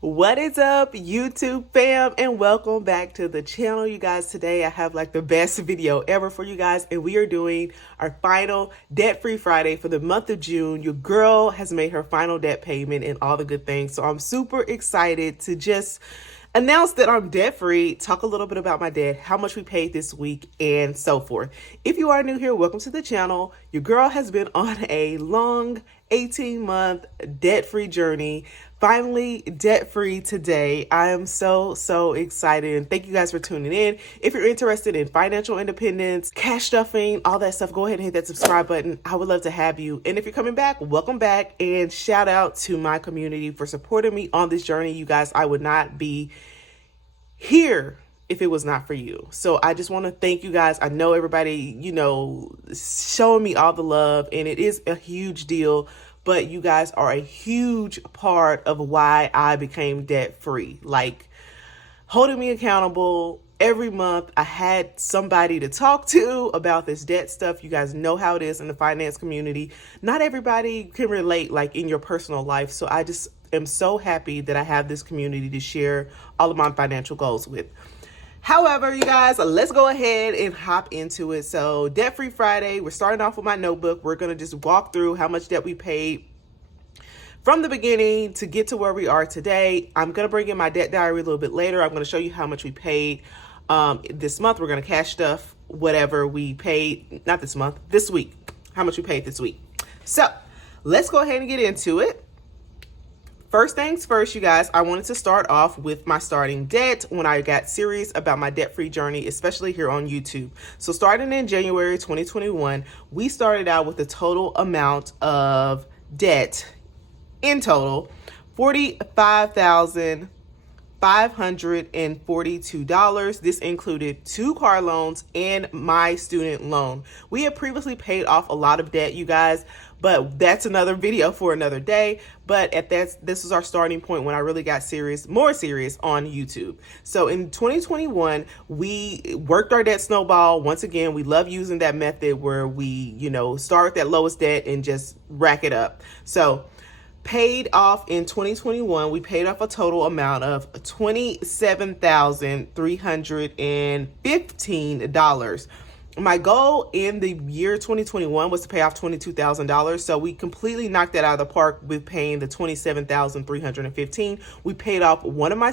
What is up, YouTube fam, and welcome back to the channel. You guys, today I have like the best video ever for you guys, and we are doing our final debt-free Friday for the month of June. Your girl has made her final debt payment and all the good things, so I'm super excited to just announce that I'm debt-free, talk a little bit about my debt, how much we paid this week, and so forth. If you are new here, welcome to the channel. Your girl has been on a long 18-month debt-free journey. Finally debt-free today. I am so excited, and thank you guys for tuning in. If you're interested in financial independence, cash stuffing, all that stuff, go ahead and hit that subscribe button. I would love to have you. And if you're coming back, welcome back, and shout out to my community for supporting me on this journey. You guys, I would not be here if it was not for you. So I just want to thank you guys. I know everybody, showing me all the love, and it is a huge deal. But you guys are a huge part of why I became debt-free. Like, holding me accountable every month. I had somebody to talk to about this debt stuff. You guys know how it is in the finance community. Not everybody can relate like in your personal life. So I just am so happy that I have this community to share all of my financial goals with. However, you guys, let's go ahead and hop into it. So debt-free Friday, we're starting off with my notebook. We're going to just walk through how much debt we paid from the beginning to get to where we are today. I'm going to bring in my debt diary a little bit later. I'm going to show you how much we paid this month. We're going to cash stuff, whatever we paid, not this month, this week, how much we paid this week. So let's go ahead and get into it. First things first, you guys, I wanted to start off with my starting debt when I got serious about my debt-free journey, especially here on YouTube. So starting in January 2021, we started out with a total amount of debt in total, $45,542. This included 2 car loans and my student loan. We had previously paid off a lot of debt, you guys, but that's another video for another day. But this was our starting point when I really got more serious on YouTube. So in 2021, we worked our debt snowball. Once again, we love using that method where we, start with that lowest debt and just rack it up. So paid off in 2021, we paid off a total amount of $27,315. My goal in the year 2021 was to pay off $22,000. So we completely knocked that out of the park with paying the $27,315. We paid off one of my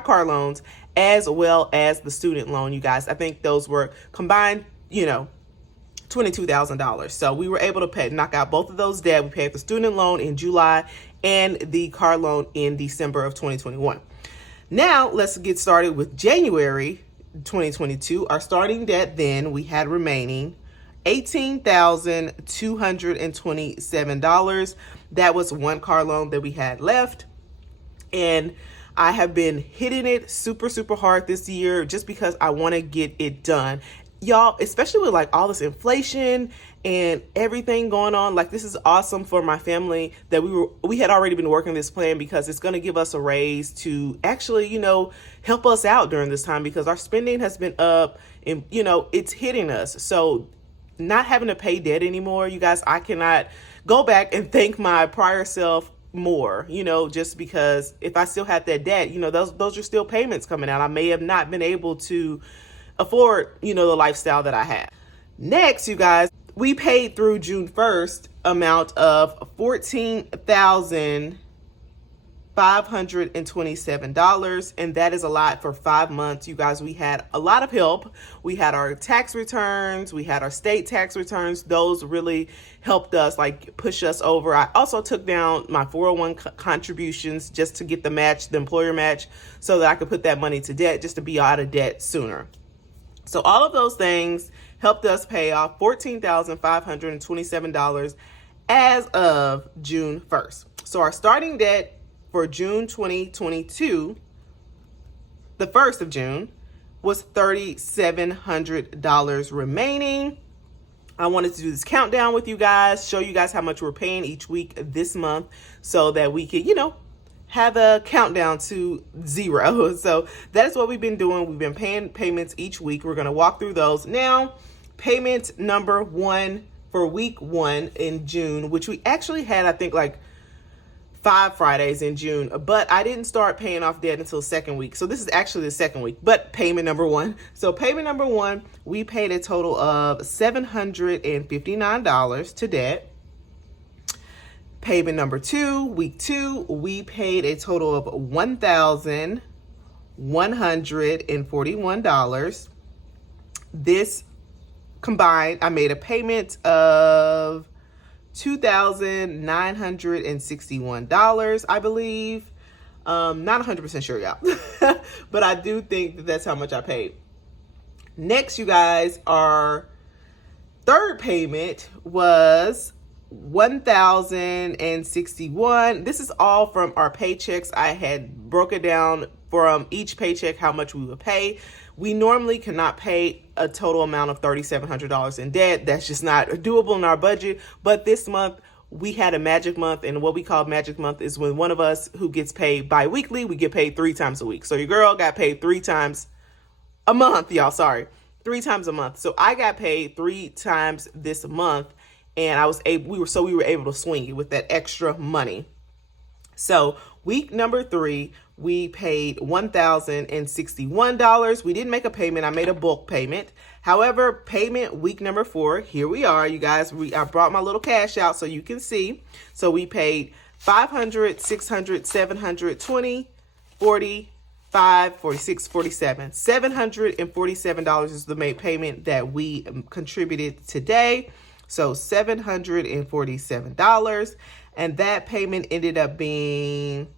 car loans as well as the student loan, you guys. I think those were combined, $22,000. So we were able to knock out both of those debt. We paid the student loan in July and the car loan in December of 2021. Now let's get started with January 2022. Our starting debt then we had remaining $18,227. That was one car loan that we had left. And I have been hitting it super hard this year just because I want to get it done. Y'all, especially with like all this inflation and everything going on, like this is awesome for my family that we had already been working this plan because it's going to give us a raise to actually, help us out during this time because our spending has been up and, it's hitting us. So not having to pay debt anymore, you guys, I cannot go back and thank my prior self more, just because if I still have that debt, those are still payments coming out. I may have not been able to afford, the lifestyle that I have. Next, you guys, we paid through June 1st amount of $14,527. And that is a lot for 5 months. You guys, we had a lot of help. We had our tax returns. We had our state tax returns. Those really helped us like push us over. I also took down my 401 contributions just to get the employer match so that I could put that money to debt just to be out of debt sooner. So all of those things helped us pay off $14,527 as of June 1st. So our starting debt for June 2022, the 1st of June, was $3,700 remaining. I wanted to do this countdown with you guys, show you guys how much we're paying each week this month so that we could, have a countdown to 0. So that is what we've been doing. We've been paying payments each week. We're going to walk through those. Now, payment number 1 for week 1 in June, which we actually had, I think, like 5 Fridays in June, but I didn't start paying off debt until second week. So this is actually the second week, but payment number 1. So payment number 1, we paid a total of $759 to debt. Payment number 2, week 2, we paid a total of $1,141. This combined, I made a payment of $2,961, I believe. Not 100% sure, y'all, but I do think that that's how much I paid. Next, you guys, our third payment was $1,061. This is all from our paychecks. I had broken down from each paycheck how much we would pay. We normally cannot pay a total amount of $3,700 in debt. That's just not doable in our budget. But this month we had a magic month, and what we call magic month is when one of us who gets paid bi-weekly, we get paid 3 times a week. So your girl got paid 3 times a month, y'all. Sorry, 3 times a month. So I got paid 3 times this month, and we were able to swing it with that extra money. So week number 3, we paid $1,061. We didn't make a payment. I made a bulk payment. However, payment week number 4, here we are, you guys. I brought my little cash out so you can see. So we paid $500, $600, $700, $20, $40, $5, $46, $47. $747 is the main payment that we contributed today. So $747. And that payment ended up being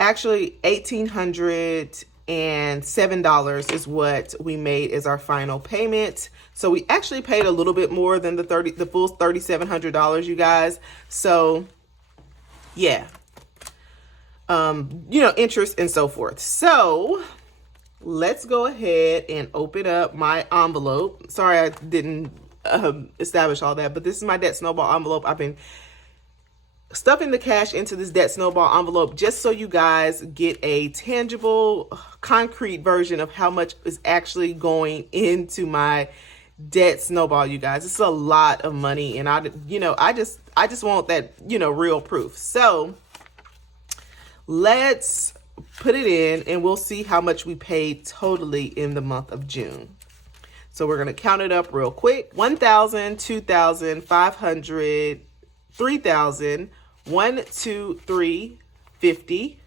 actually $1,807 is what we made as our final payment. So we actually paid a little bit more than the full $3,700, you guys. So yeah, interest and so forth. So let's go ahead and open up my envelope. Sorry, I didn't establish all that, but this is my Debt Snowball envelope. I've been stuffing the cash into this Debt Snowball envelope just so you guys get a tangible, concrete version of how much is actually going into my Debt Snowball, you guys. It's a lot of money, and I just want that, real proof. So let's put it in and we'll see how much we paid totally in the month of June. So we're going to count it up real quick. 1,000, 2,000, 500, 3,000, 1, 2, 3, 50,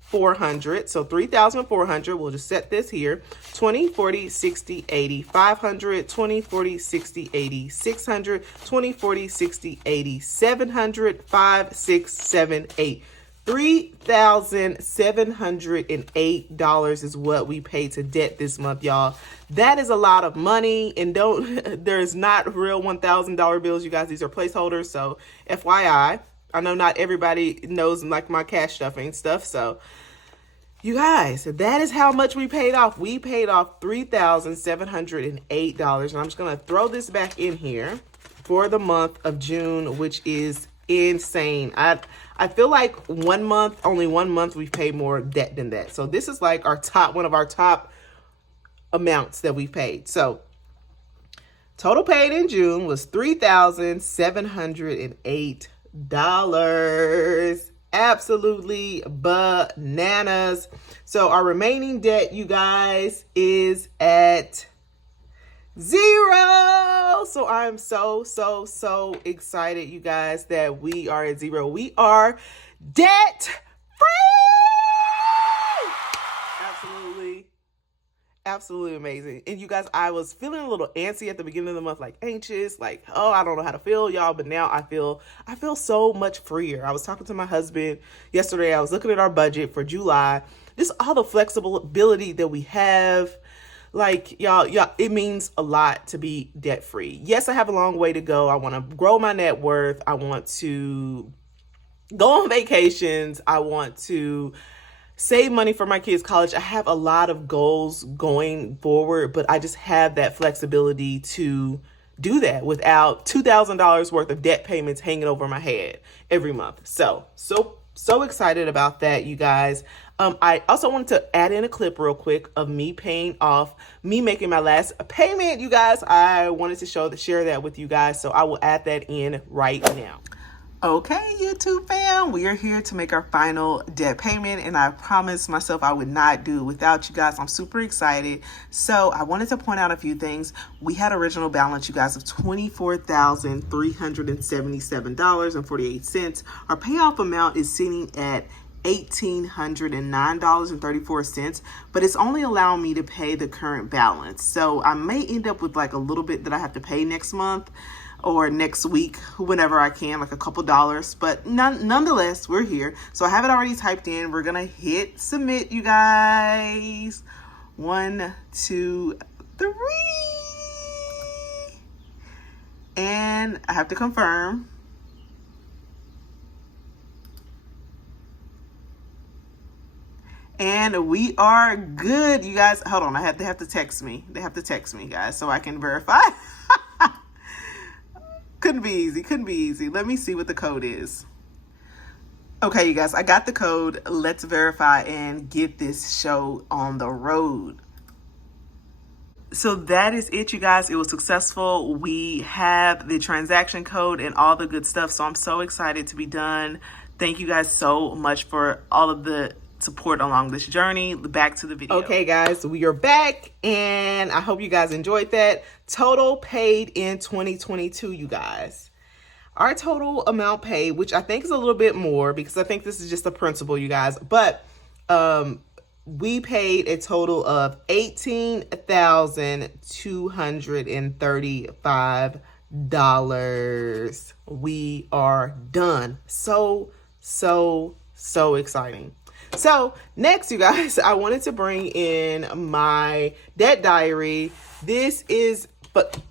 400. So 3,400. We'll just set this here. 20, 40, 60, 80, 500, 20, 40, 60, 80, 600, 20, 40, 60, 80, 700, 5, 6, 7, 8. $3,708 is what we paid to debt this month, y'all. That is a lot of money, and there's not real $1,000 bills, you guys. These are placeholders, so FYI. I know not everybody knows like my cash stuffing stuff, so you guys, that is how much we paid off. We paid off $3,708, and I'm just gonna throw this back in here for the month of June, which is insane. I feel like only one month we've paid more debt than that. So this is like one of our top amounts that we've paid. So total paid in June was $3,708. Absolutely bananas. So our remaining debt, you guys, is at 0. So I'm so excited, you guys, that we are at 0. We are debt free. Absolutely amazing. And you guys, I was feeling a little antsy at the beginning of the month, like anxious, like, oh, I don't know how to feel, y'all. But now I feel so much freer. I was talking to my husband yesterday. I was looking at our budget for July. Just all the flexibility that we have. Like, y'all, it means a lot to be debt free. Yes, I have a long way to go. I want to grow my net worth. I want to go on vacations. I want to save money for my kids' college. I have a lot of goals going forward, but I just have that flexibility to do that without $2,000 worth of debt payments hanging over my head every month. So excited about that, you guys. I also wanted to add in a clip real quick of me making my last payment, you guys. I wanted to share that with you guys, so I will add that in right now. Okay, YouTube fam, we are here to make our final debt payment, and I promised myself I would not do it without you guys. I'm super excited. So I wanted to point out a few things. We had original balance, you guys, of $24,377.48. Our payoff amount is sitting at $1,809.34, but it's only allowing me to pay the current balance. So I may end up with like a little bit that I have to pay next month or next week, whenever I can, like a couple dollars, but nonetheless, we're here. So I have it already typed in. We're gonna hit submit, you guys. 1, 2, 3. And I have to confirm. And we are good, you guys. Hold on, they have to text me. They have to text me, guys, so I can verify. Couldn't be easy. Let me see what the code is. Okay, you guys, I got the code. Let's verify and get this show on the road. So that is it, you guys. It was successful. We have the transaction code and all the good stuff. So I'm so excited to be done. Thank you guys so much for all of the support along this journey. Back to the video. Okay, guys, we are back, and I hope you guys enjoyed that. Total paid in 2022, you guys. Our total amount paid, which I think is a little bit more because I think this is just a principal, you guys, but we paid a total of $18,235. We are done. So exciting. So next, you guys, I wanted to bring in my debt diary. This is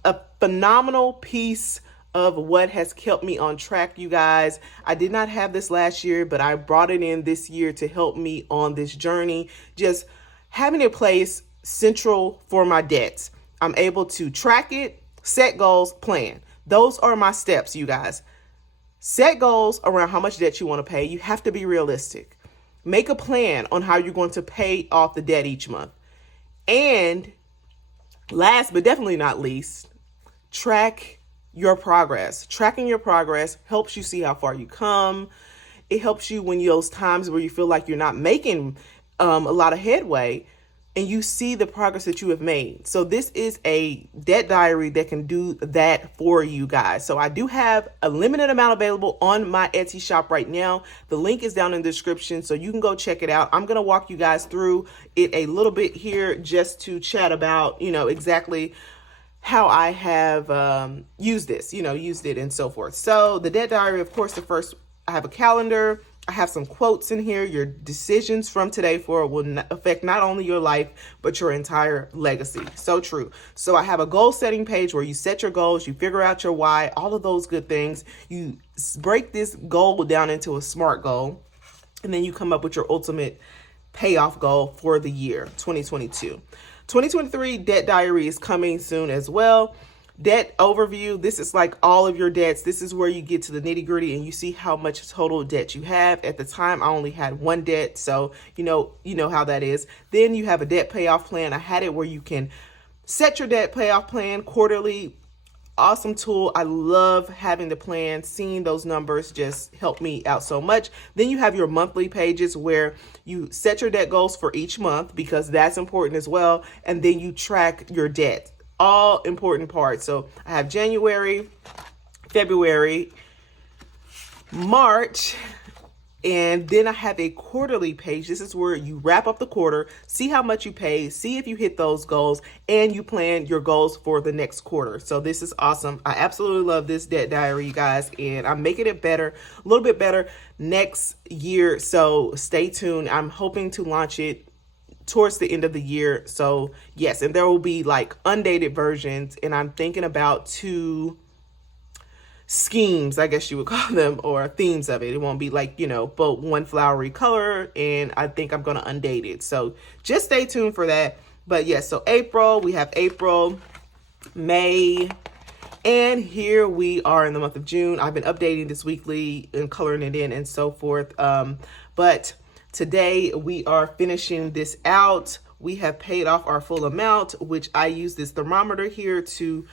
a phenomenal piece of what has kept me on track, you guys. I did not have this last year, but I brought it in this year to help me on this journey. Just having a place central for my debts. I'm able to track it, set goals, plan. Those are my steps, you guys. Set goals around how much debt you want to pay. You have to be realistic. Make a plan on how you're going to pay off the debt each month. And last but definitely not least, track your progress. Tracking your progress helps you see how far you come. It helps you when those times where you feel like you're not making a lot of headway, and you see the progress that you have made. So this is a debt diary that can do that for you guys. So I do have a limited amount available on my Etsy shop right now. The link is down in the description, so you can go check it out. I'm gonna walk you guys through it a little bit here just to chat about, exactly how I have used this, used it and so forth. So the debt diary, of course, I have a calendar. I have some quotes in here. Your decisions from today forward will affect not only your life, but your entire legacy. So true. So I have a goal setting page where you set your goals, you figure out your why, all of those good things. You break this goal down into a SMART goal, and then you come up with your ultimate payoff goal for the year 2022. 2023 debt diary is coming soon as well. Debt overview. This is like all of your debts. This is where you get to the nitty gritty and you see how much total debt you have. At the time, I only had one debt. So, you know how that is. Then you have a debt payoff plan. I had it where you can set your debt payoff plan quarterly. Awesome tool. I love having the plan. Seeing those numbers just help me out so much. Then you have your monthly pages where you set your debt goals for each month because that's important as well. And then you track your debt. All important parts. So I have January, February, March, and then I have a quarterly page. This is where you wrap up the quarter, see how much you pay, see if you hit those goals, and you plan your goals for the next quarter. So this is awesome. I absolutely love this debt diary, you guys, and I'm making it better, a little bit better next year. So stay tuned. I'm hoping to launch it towards the end of the year. So yes, and there will be like undated versions, and I'm thinking about 2 schemes, I guess you would call them, or themes of it. It won't be like, but one flowery color, and I think I'm going to undate it. So just stay tuned for that. But yes, so we have April, May, and here we are in the month of June. I've been updating this weekly and coloring it in and so forth. But today we are finishing this out. We have paid off our full amount, which I use this thermometer here to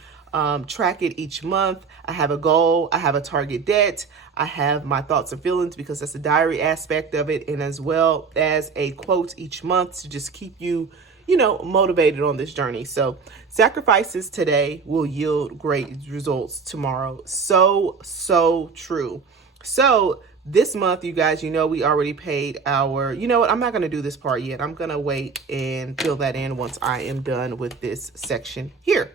track it each month. I have a goal, I have a target debt, I have my thoughts and feelings because that's the diary aspect of it, and as well as a quote each month to just keep you, you know, motivated on this journey. So sacrifices today will yield great results tomorrow. So true. So this month, you guys, you know, we already paid our, you know what, I'm not going to do this part yet. I'm going to wait and fill that in once I am done with this section here.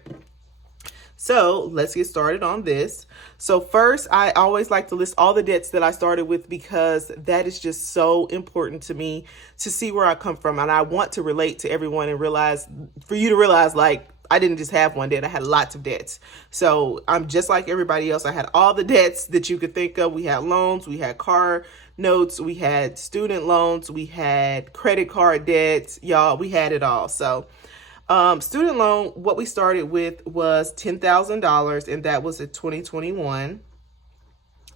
So let's get started on this. So first, I always like to list all the debts that I started with because that is just so important to me to see where I come from. And I want to relate to everyone and realize, for you to realize, like, I didn't just have one debt. I had lots of debts. So I'm just like everybody else. I had all the debts that you could think of. We had loans, we had car notes, we had student loans, we had credit card debts. Y'all, we had it all. So student loan, what we started with was $10,000, and that was in 2021.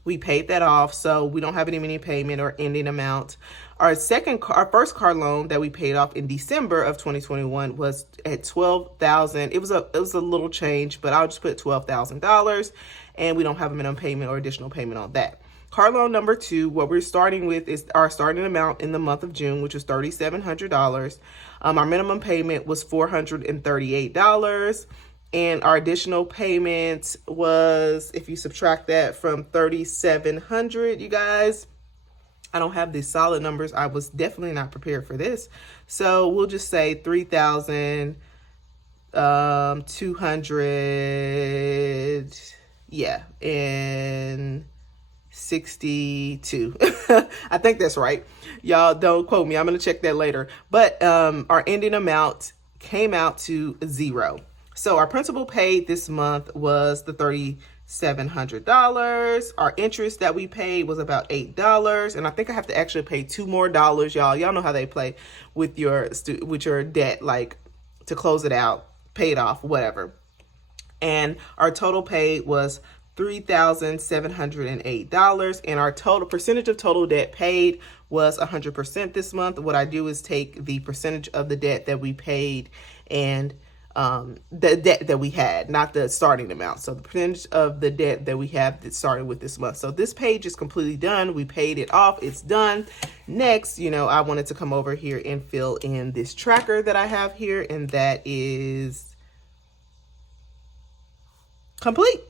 We paid that off, so we don't have any mini payment or ending amount. Our first car loan that we paid off in December of 2021 was at $12,000. It was a little change, but I'll just put $12,000, and we don't have a minimum payment or additional payment on that. Car loan number 2, what we're starting with is our starting amount in the month of June, which was $3,700. Our minimum payment was $438. And our additional payment was, if you subtract that from $3,700, you guys, I don't have these solid numbers. I was definitely not prepared for this. So we'll just say $3,200, yeah, and 62. I think that's right. Y'all don't quote me. I'm going to check that later. But our ending amount came out to $0. So our principal paid this month was the $3,700. Our interest that we paid was about $8. And I think I have to actually pay $2 more, y'all. Y'all know how they play with your debt, like to close it out, pay it off, whatever. And our total paid was $3,708. And our total percentage of total debt paid was 100% this month. What I do is take the percentage of the debt that we paid and the debt that we had, not the starting amount. So the percentage of the debt that we have that started with this month. So this page is completely done. We paid it off. It's done. Next, you know, I wanted to come over here and fill in this tracker that I have here, and that is complete.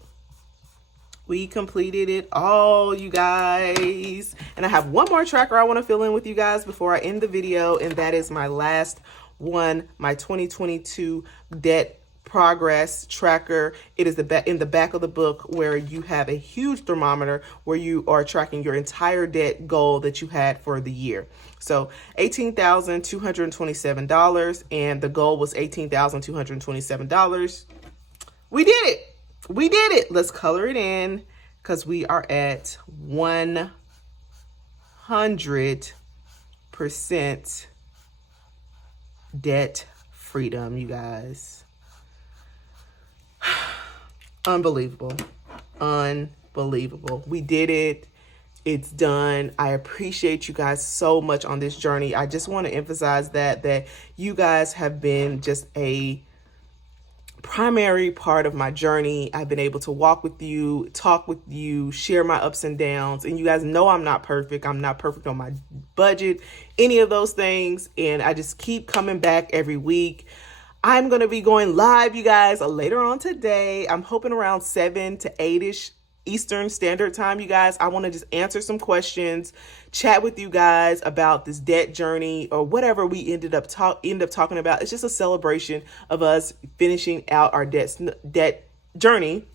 We completed it all, you guys. And I have one more tracker I want to fill in with you guys before I end the video, and that is my last one, my 2022 debt progress tracker. It is in the back of the book where you have a huge thermometer where you are tracking your entire debt goal that you had for the year. So $18,227, and the goal was $18,227. We did it. We did it. Let's color it in because we are at 100% debt freedom, you guys. Unbelievable. Unbelievable. We did it. It's done. I appreciate you guys so much on this journey. I just want to emphasize that you guys have been just a primary part of my journey. I've been able to walk with you, talk with you, share my ups and downs. And you guys know I'm not perfect. I'm not perfect on my budget, any of those things. And I just keep coming back every week. I'm going to be going live, you guys, later on today. I'm hoping around 7 to 8-ish Eastern Standard Time, you guys. I want to just answer some questions, chat with you guys about this debt journey or whatever we end up talking about. It's just a celebration of us finishing out our debt journey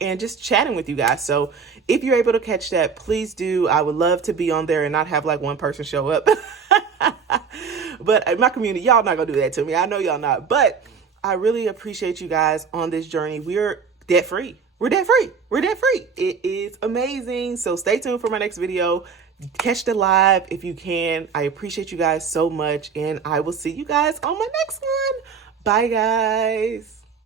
and just chatting with you guys. So if you're able to catch that, please do. I would love to be on there and not have like one person show up. But in my community, y'all not gonna do that to me. I know y'all not, but I really appreciate you guys on this journey. We're debt free. We're debt free. We're debt free. It is amazing. So stay tuned for my next video. Catch the live if you can. I appreciate you guys so much, and I will see you guys on my next one. Bye, guys.